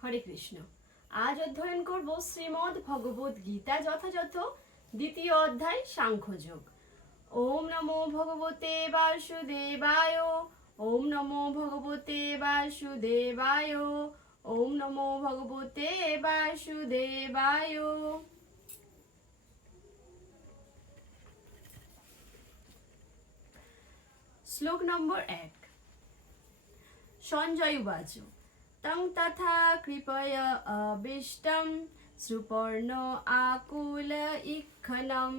হরে কৃষ্ণ। আজ অধ্যয়ন করব শ্রীমদ ভগবত গীতা যথাযথ, দ্বিতীয় অধ্যায় সাংখ্যযোগ। ওম নমো ভগবতে বাসুদেবায়, ওম নমো ভগবতে বাসুদেবায়, ওম নমো ভগবতে বাসুদেবায়। শ্লোক নম্বর এক। সঞ্জয় উবাচ। তং তথা কৃপয় অবিষ্টম সুপর্ণ আকুল ইক্ষনম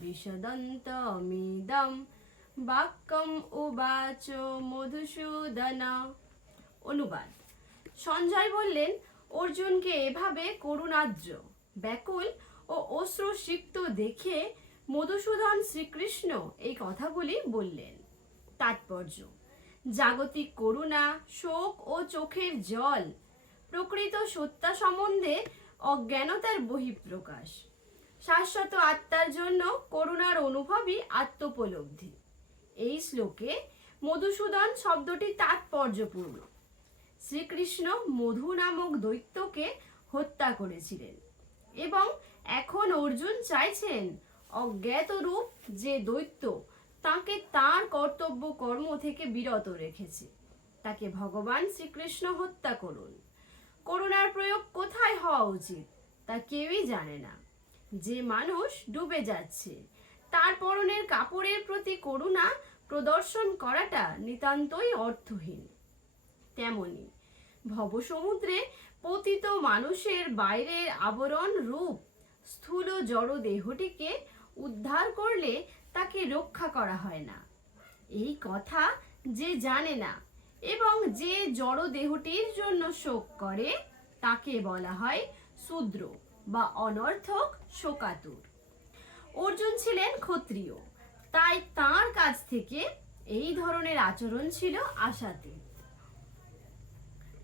বিশদন্তমিদম বাক্যম উবাচ মধুসূদন অনুবাদ। সঞ্জয় বললেন, অর্জুনকে এভাবে করুণাদ্র ব্যাকুল ও অশ্রুসিক্ত দেখে মধুসূদন শ্রীকৃষ্ণ এই কথাগুলি বললেন। তাৎপর্য জাগতিক করুণা, শোক ও চোখের জল। প্রকৃত সত্তা সম্বন্ধে অজ্ঞানতার বহিঃপ্রকাশ। শাশ্বত আত্মার জন্য করুণার অনুভবই আত্মোপলব্ধি। এই শ্লোকে মধুসূদন শব্দটি তাৎপর্যপূর্ণ। শ্রীকৃষ্ণ মধু নামক দৈত্যকে হত্যা করেছিলেন এবং এখন অর্জুন চাইছেন অজ্ঞাত রূপ যে দৈত্য তাকে তার কর্তব্য কর্ম থেকে বিরত রেখেছে। তাকে ভগবান শ্রীকৃষ্ণ হত্যা করুন। করুণার প্রয়োগ কোথায় হওয়া উচিত তা কেউই জানে না। যে মানুষ ডুবে যাচ্ছে, তার পরনের কাপড়ের প্রতি করুণা প্রদর্শন করাটা নিতান্তই অর্থহীন। তেমনি ভবসমুদ্রে পতিত মানুষের বাইরের আবরণ রূপ স্থূল জড় দেহটিকে উদ্ধার করলে তাকে রক্ষা করা হয় না। এই কথা যে জানে না এবং যে জড় দেহটির জন্য শোক করে, তাকে বলা হয় শূদ্র বা অনর্থক শোকাতুর। অর্জুন ছিলেন ক্ষত্রিয়, তাই তার কাছ থেকে এই ধরনের আচরণ ছিল আশাতীত।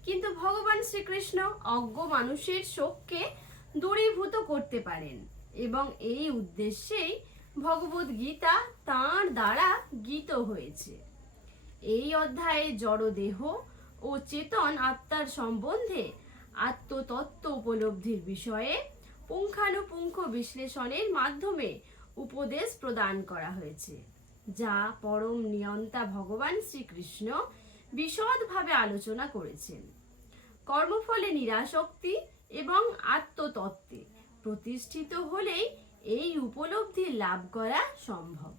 কিন্তু ভগবান শ্রীকৃষ্ণ অজ্ঞ মানুষের শোককে দূরীভূত করতে পারেন এবং এই উদ্দেশ্যেই ভগবত গীতা তাঁর দ্বারা গীত হয়েছে। এই অধ্যায়ে জড়দেহ ও চেতন আত্মার সম্বন্ধে আত্মতত্ত্ব উপলব্ধির বিষয়ে পুঙ্খানুপুঙ্খ বিশ্লেষণের মাধ্যমে উপদেশ প্রদান করা হয়েছে, যা পরম নিয়ন্তা ভগবান শ্রীকৃষ্ণ বিশদভাবে আলোচনা করেছেন। কর্মফলে নিরাসক্তি এবং আত্মতত্ত্বে প্রতিষ্ঠিত হলেই এই উপলব্ধি লাভ করা সম্ভব।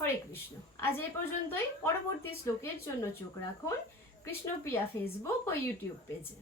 হরে কৃষ্ণ। আজ এই পর্যন্তই। পরবর্তী শ্লোকের জন্য চোখ রাখুন। কৃষ্ণপ্রিয়া ফেসবুক ও ইউটিউব পেজে